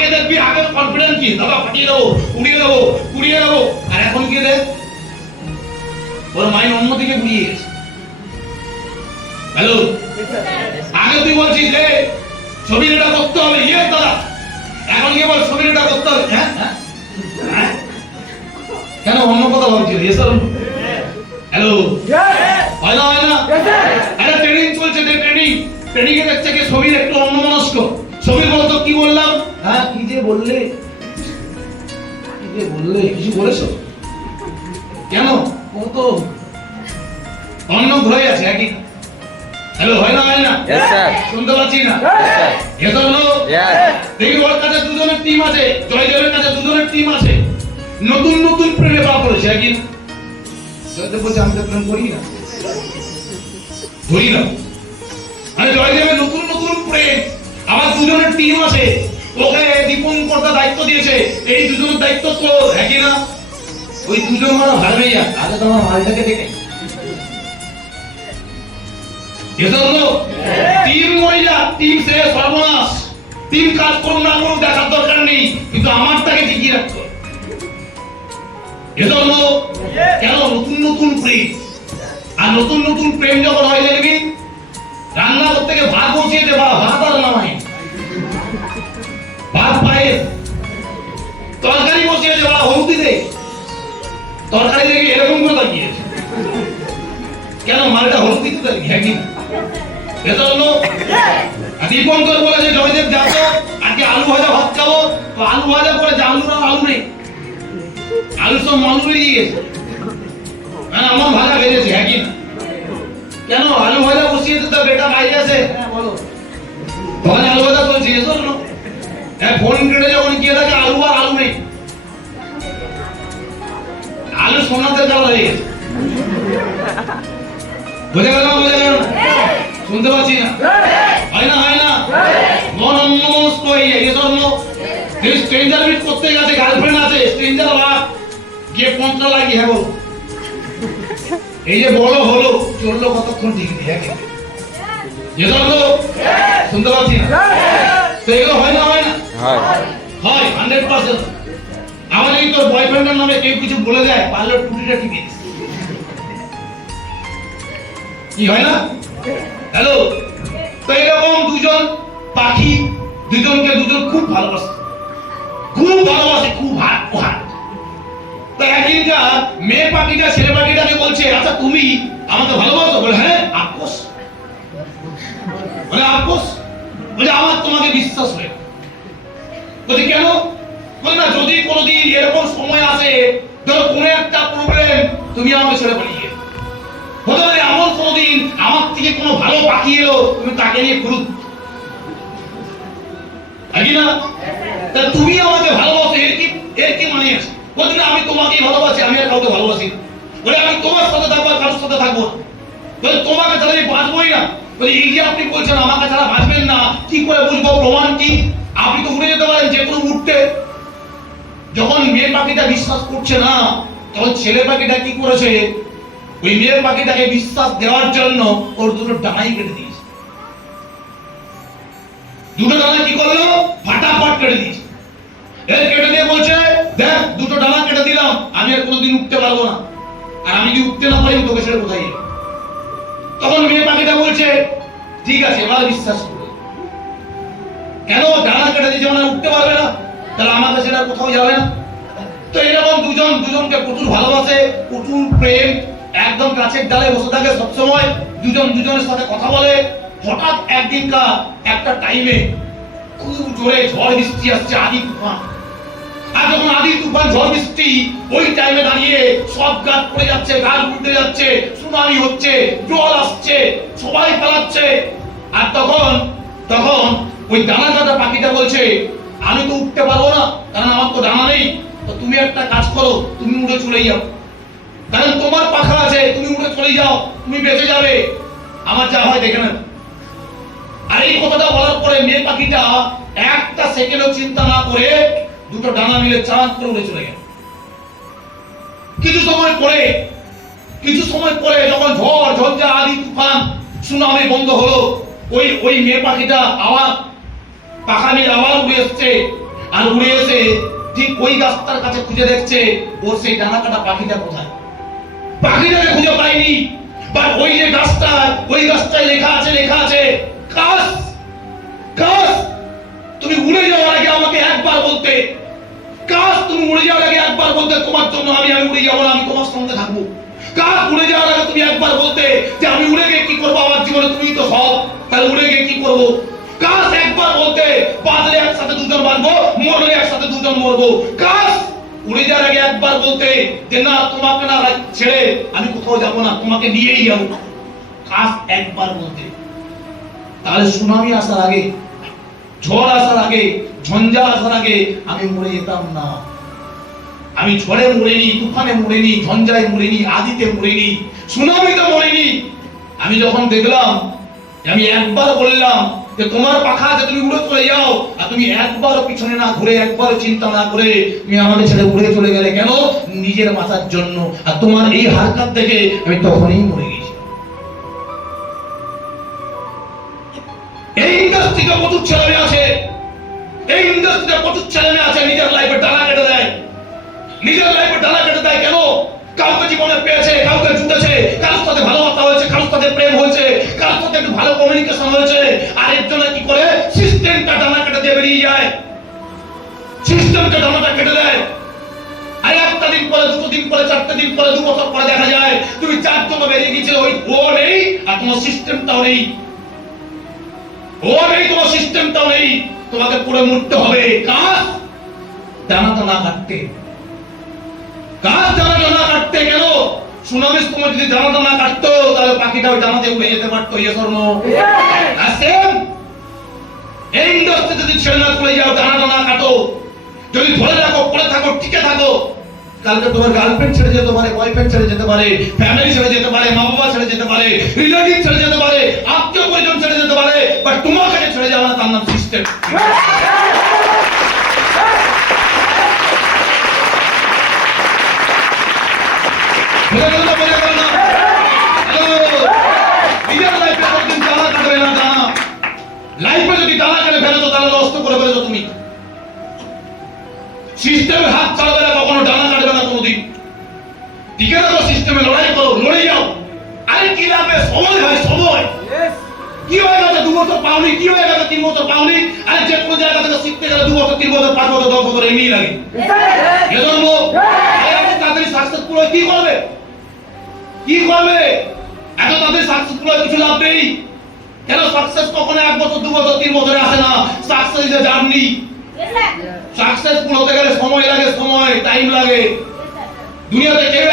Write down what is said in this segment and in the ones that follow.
আগে দেখবি, আগে কনফিডেন্স কি দাদা ফাটিয়ে দেবো, কুড়িয়ে দেবো। আর এখন কি দেখ, ওর মাইন্ড অন্যদিকে ঘুরিয়ে গেছে। হ্যালো, আগে তুই বলছিস যে ছবির এটা করতে হবে, ইয়ে দাদা, এখন কি বল ছবির এটা করতে হবে। হ্যাঁ, কেন অন্য কথা ভাবছিস? হ্যালো, হয় না? আরে ট্রেনিং চলছে, ট্রেনিং এ দেখছে কি ছবির একটু অন্যমনস্ক। ছবির বলতো কি বললাম? হ্যাঁ, কি যে বললে, কিছু বলেছো কেন? ও তো অন্য ঘরে আছে একই। হ্যালো, হয় না? यस सर, শুনতে পাচ্ছি না? यस এজন্য দেখি ওর কাছে দুজনের টিম আছে, জয়দেবের কাছে দুজনের টিম আছে, নতুন প্রেমে পা পড়েছে একই। জয়দেব বলছে আমি তো প্রেম করি না, ধরি না। মানে জয়দেবের নতুন প্রেম, আবার দুজনের টিম আছে, ওকে দীপঙ্করটা দায়িত্ব দিয়েছে, এই দুজনের দায়িত্ব তো একই না। ওই দুজন মানে হারবে যাক, আগে তো আমার মালটাকে দেখে এজন্য টিম মহিলা, টিম সে সর্বনাশ, টিম কাজ করুন না করুন দেখার দরকার নেই, কিন্তু আমারটাকে টিকিয়ে রাখতে হবে। এজন্য কেন নতুন প্রেম, আর নতুন প্রেম যখন হয় দেখবি রান্না করতে গিয়ে ভাত বসিয়ে দে, ভাত আর নামাই, ভাত পায়ে তরকারি বসিয়ে দে, হলুদি দে, তরকারি দেখে এরকম করে তাকিয়েছে কেন? মালটা হলুদি তো তাকিয়ে একই। এজন্য দীপঙ্কর বলেছে জয়দেব যাবো আজকে আলু ভাজা ভাত খাবো, তো আলু ভাজা করে যে আলু নেই, আলু সব মানুষ বেরিয়ে গেছে, আমার ভাজা বেরিয়েছে একই না। কেন? আলু ভাজা বসিয়ে তো বেটা বাইরে আছে, বলো তখন আলু ভাজা চলছে। এজন্য ফোন কেটে যখন গিয়ে থাকে আলু নেই, আলু সোনাতে কাল হয়ে গেছে। বুঝে গেল? শুনতে পাচ্ছি না? হয় না? মন অন্যমনস্ক হয়ে যায়। এজন্য স্ট্রেঞ্জার মিট করতে গেছে, গার্লফ্রেন্ড আছে, স্ট্রেঞ্জার বাপ গিয়ে পন্থা লাগিয়ে হ্যাঁ বলো, এই যে বলো হলো চললো কতক্ষণ ঠিক নেই। এজন্য শুনতে পাচ্ছি না? তো এগুলো হয় না? হয় 100%। আমার এই তোর বয়ফ্রেন্ডের নামে কেউ কিছু বলে যায়, পারলে টুটিটা টিপে দিস, কি হয় না? হ্যালো, তো এরকম দুজন পাখি, দুজনকে দুজন খুব ভালোবাসে, খুব হাত। তো একদিনকার মেয়ে পাখিটা ছেলে পাখিটাকে বলছে আচ্ছা তুমি আমাকে ভালোবাসো? বলে হ্যাঁ। আপোষ বলে আমার তোমাকে বিশ্বাস হয়। বলছে কেন? বলে না, যদি কোনোদিন এরকম সময় আসে ধরো কোনো একটা প্রবলেম তুমি আমাকে ছেড়ে পালিয়ে, হতে পারে এমন কোনোদিন আমার থেকে কোনো ভালো পাখি এলো তুমি তাকে নিয়ে ঘুরুত না, তা তুমি আমাকে ভালোবাসো এর কি মানে আছে? বলছি না আমি তোমাকেই ভালোবাসি, আমি আর কাউকে ভালোবাসি না। বলে আমি তোমার সাথে থাকবো আর কারোর সাথে থাকবো না। বলে তোমাকে ছাড়া আমি বাঁচবোই না। বলে এই যে আপনি বলছেন আমাকে ছাড়া বাঁচবেন না, কি করে বুঝবো? প্রমাণ কি? আপনি তো উড়ে যেতে পারেন যে কোনো মুহূর্তে। যখন মেয়ে পাখিটা বিশ্বাস করছে না, তখন ছেলে পাখিটা কি করেছে? ওই মেয়ে পাখিটাকে বিশ্বাস দেওয়ার জন্য ওর দুটো ডানাই কেটে দিয়েছে। দুটো ডানা কি করলো? ফাটাফাট কেটে দিয়েছে। কেটে দিয়ে বলছে দেখ দুটো ডানা কেটে দিলাম, আমি আর কোনোদিন উঠতে পারবো না, আর আমি যদি উঠতে না পারি তোকে ছেড়ে কোথায় যাবো? তখন মেয়ে পাখিটা বলছে ঠিক আছে এবার বিশ্বাস করো। কেন? ডানা কেটে দিয়েছে মানে উঠতে পারবে না, তাহলে আমাকে ছেড়ে কোথাও যাবে না। তো এরকম দুজনকে প্রচুর ভালোবাসে, প্রচুর প্রেম, একদম গাছের ডালে বসে থাকে সবসময়, দুজনের সাথে কথা বলে। হঠাৎ একদিনকার একটা টাইমে খুব জোরে ঝড় বৃষ্টি আসছে, আদি তুফান। আর যখন আদি তুফান ঝড় বৃষ্টি, ওই টাইমে দাঁড়িয়ে সব গাছ পড়ে যাচ্ছে, গাছ উল্টে যাচ্ছে, সুনামি হচ্ছে, জল আসছে, সবাই পালাচ্ছে। আর তখন ওই ডানা কাটা পাখিটা বলছে আমি তো উঠতে পারবো না, কারণ আমার তো ডানা নেই। তো তুমি একটা কাজ করো, তুমি উড়ে চলে যাও, কারণ তোমার পাখা আছে, তুমি উড়ে চলে যাও, তুমি বেঁচে যাবে, আমার যা হয় দেখে নেব। আর এই কথাটা বলার পরে মেয়ে পাখিটা একটা সেকেন্ডও চিন্তা না করে দুটো ডানা মিলে চাঁদ করে উড়ে চলে গেল। কিছু সময় পরে যখন ঝড় আদি তুফান সুনামি বন্ধ হলো, ওই মেয়ে পাখিটা আবার পাখা নিয়ে আবার উড়ে এসছে। আর উড়ে এসে ঠিক ওই গাছটার কাছে খুঁজে দেখছে ওর সেই ডানা কাটা পাখিটা কোথায়। পাখিটাকে খুঁজে পাইনি, বাট ওই যে গাছটা, ওই গাছটায় লেখা আছে কাশ, কাশ তুমি উড়ে যাওয়ার আগে আমাকে একবার বলতে, কাশ তুমি উড়ে যাওয়ার আগে একবার বলতে তোমার জন্য আমি উড়ে যাবো না, আমি তোমার সঙ্গে থাকবো। কাশ উড়ে যাওয়ার আগে তুমি একবার বলতে যে আমি উড়ে গিয়ে কি করবো, আমার জীবনে তুমি তো সব, তাহলে উড়ে গিয়ে কি করবো। কাশ একবার বলতে বাঁচলে একসাথে দুজন বাঁচবো, মরলে একসাথে দুজন মরবো। কাশ উড়ে যাওয়ার আগে একবার বলতে যে না তোমাকে না ছেড়ে আমি কোথাও যাবো না, তোমাকে নিয়েই যাবো। কাশ একবার বলতে, তাহলে সুনামি আসার আগে, ঝড় আসার আগে, ঝঞ্ঝা আসার আগে আমি মরে যেতাম না। আমি ঝড়ে মরিনি, তুফানে মরিনি, ঝঞ্ঝায় মরিনি, আদিতে মরিনি, সুনামিতে মরিনি। আমি যখন দেখলাম, আমি একবার বললাম যে তোমার পাখা আছে তুমি উড়ে চলে যাও, আর তুমি একবারও পিছনে না ঘুরে, একবারও চিন্তা না করে তুমি আমাকে ছেড়ে উড়ে চলে গেলে কেন? নিজের বাঁচার জন্য। আর তোমার এই হারকাত দেখে আমি তখনই মরে গেছি। এই ইন্ডাস্ট্রিতে প্রচুর ছেলে মেয়ে আছে, এই ইন্ডাস্ট্রিতে প্রচুর ছেলে মেয়ে আছে নিজের লাইফে ডানা কেটে দেয়, নিজের লাইফে ডানা কেটে দেয় কেন? কাউকে জীবনে পেয়েছে, কাউকে জুটেছে, কারোর সাথে ভালোবাসা হয়েছে, কারোর সাথে প্রেম হয়েছে, কারোর সাথে একটু ভালো কমিউনিকেশন হয়েছে, আর একজনে কি করে সিস্টেমটা ডানা কেটে দিয়ে বেরিয়ে যায়, সিস্টেমটা ডানাটা কেটে দেয়। আর একটা দিন পরে, দুটো দিন পরে, চারটে দিন পরে, 2 বছর পরে দেখা যায় তুমি 4 জন বেরিয়ে গেছে, ওই ও নেই আর তোমার সিস্টেমটাও নেই, ও নেই তোমার সিস্টেমটাও নেই, তোমাকে পুরো মরতে হবে। কাজ ডানাটা না কাটতে, কাজ ডানাটা না কাটতে কেন? সুনামির সময় যদি ডানাটা না কাটতো তাহলে পাখিটা ওই ডানাতে উড়ে যেতে পারতো। Yes or no? সেম এই ইন্ডাস্ট্রি যদি ছেড়ে না চলে যাও, ডানাটা না কাটো, যদি ধরে রাখো, পড়ে থাকো, টিকে থাকো, কালকে তোমার গার্লফ্রেন্ড ছেড়ে যেতে পারে, বয়ফ্রেন্ড ছেড়ে যেতে পারে, ফ্যামিলি ছেড়ে যেতে পারে, মা বাবা ছেড়ে যেতে পারে, রিলেটিভ ছেড়ে যেতে পারে, আত্মীয় পরিজন ছেড়ে যেতে পারে, বাট তোমাকে ছেড়ে যাবে না, তার নাম সিস্টেম। নিজের লাইফে কোনদিন ডানা কাটবে না, ডানা লাইফে যদি ডানা কেটে ফেলেছো তাহলে নষ্ট করে ফেলেছো তুমি। সিস্টেমের হাত ছাড়বে না কখনো, ডানা কাটবে না কোনোদিন। টিকে থাকো, সিস্টেমে লড়াই করো, লড়ে যাও। আরে কি লাগবে? সময় ভাই, সময়। কি হয়ে গেছে 2 বছর পাওনি, কি হয়ে গেছে 3 বছর পাওনি? আরে যে কোনো জায়গা থেকে শিখতে গেলে 2 বছর, 3 বছর, 5 বছর, 10 বছর এমনি লাগে। এজন্য এত তাড়াতাড়ি সাকসেসফুল হয়ে কি করবে? কি করবে? এত তাড়াতাড়ি সাকসেসফুল হয়ে কিছু লাভ নেই। কেন? সাকসেস কখনো 1 বছর, 2 বছর, 3 বছরে আসে না। Success is a journey. Successful হতে গেলে সময় লাগে, সময়, টাইম লাগে। দুনিয়াতে কেউ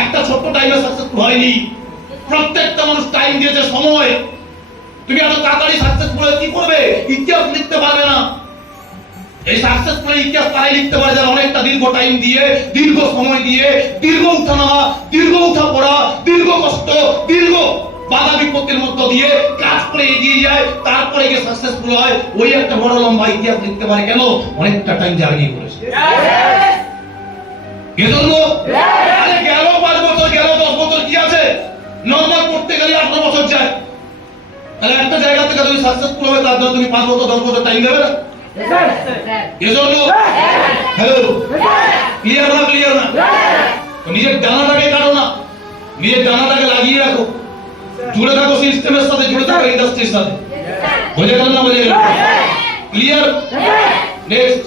একটা ছোট্ট টাইমে সাকসেসফুল হয়নি, প্রত্যেকটা মানুষ টাইম দিয়েছে, সময়। তুমি এত তাড়াতাড়ি সাকসেসফুল হয়ে কি করবে? ইতিহাস লিখতে পারবে না। এই সাকসেসফুল ইতিহাস তারাই লিখতে পারে যারা অনেকটা দীর্ঘ টাইম দিয়ে, দীর্ঘ সময় দিয়ে, দীর্ঘ উঠানামা, দীর্ঘ উঠা পড়া, দীর্ঘ কষ্ট, দীর্ঘ বাধা বিপত্তির মধ্য দিয়ে কাজ করে এগিয়ে যায়, তারপরে গিয়ে সাকসেসফুল হয়। ওই একটা বড় লম্বা ইতিহাস লিখতে পারে কেন? অনেকটা টাইম জার্নি করেছে। এজন্য আরে গেল 5 বছর, গেল 10 বছর, কি আছে? নরমাল করতে গেলে 18 বছর যায়। তাহলে একটা জায়গা থেকে যদি সাকসেসফুল হবে তার জন্য তুমি 5 বছর, 10 বছর টাইম দেবে না? এজন্য হ্যালো, ক্লিয়ার না? ক্লিয়ার না? তো নিজের ডানাটাকে কাটো না, নিজের ডানাটাকে লাগিয়ে রাখো, জুড়ে থাকো সিস্টেমের সাথে, জুড়ে থাকো ইন্ডাস্ট্রির সাথে। বুঝে গেল না? বুঝে গেল? ক্লিয়ার? নেক্সট